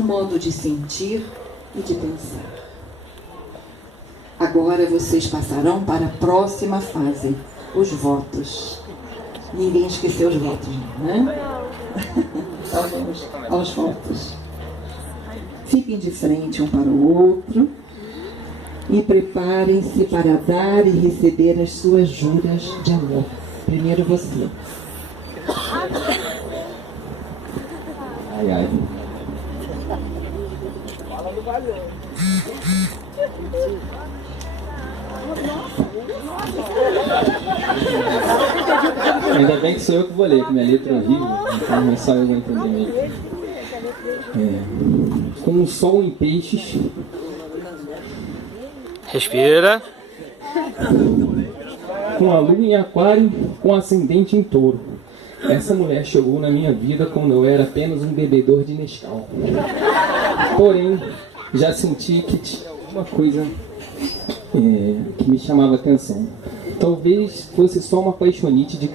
no modo de sentir e de pensar. Agora vocês passarão para a próxima fase, os votos. Ninguém esqueceu os votos, né? Então vamos aos votos. Fiquem de frente um para o outro e preparem-se para dar e receber as suas juras de amor. Primeiro você. Ai, ai. Ainda bem que sou eu que vou ler, que minha letra é horrível, então não só eu vou entender. Com o sol em peixes. Respira. Com a lua em aquário, com ascendente em touro. Essa mulher chegou na minha vida quando eu era apenas um bebedor de Nescau. Porém, já senti que tinha alguma coisa que me chamava atenção. Talvez fosse só uma paixonite de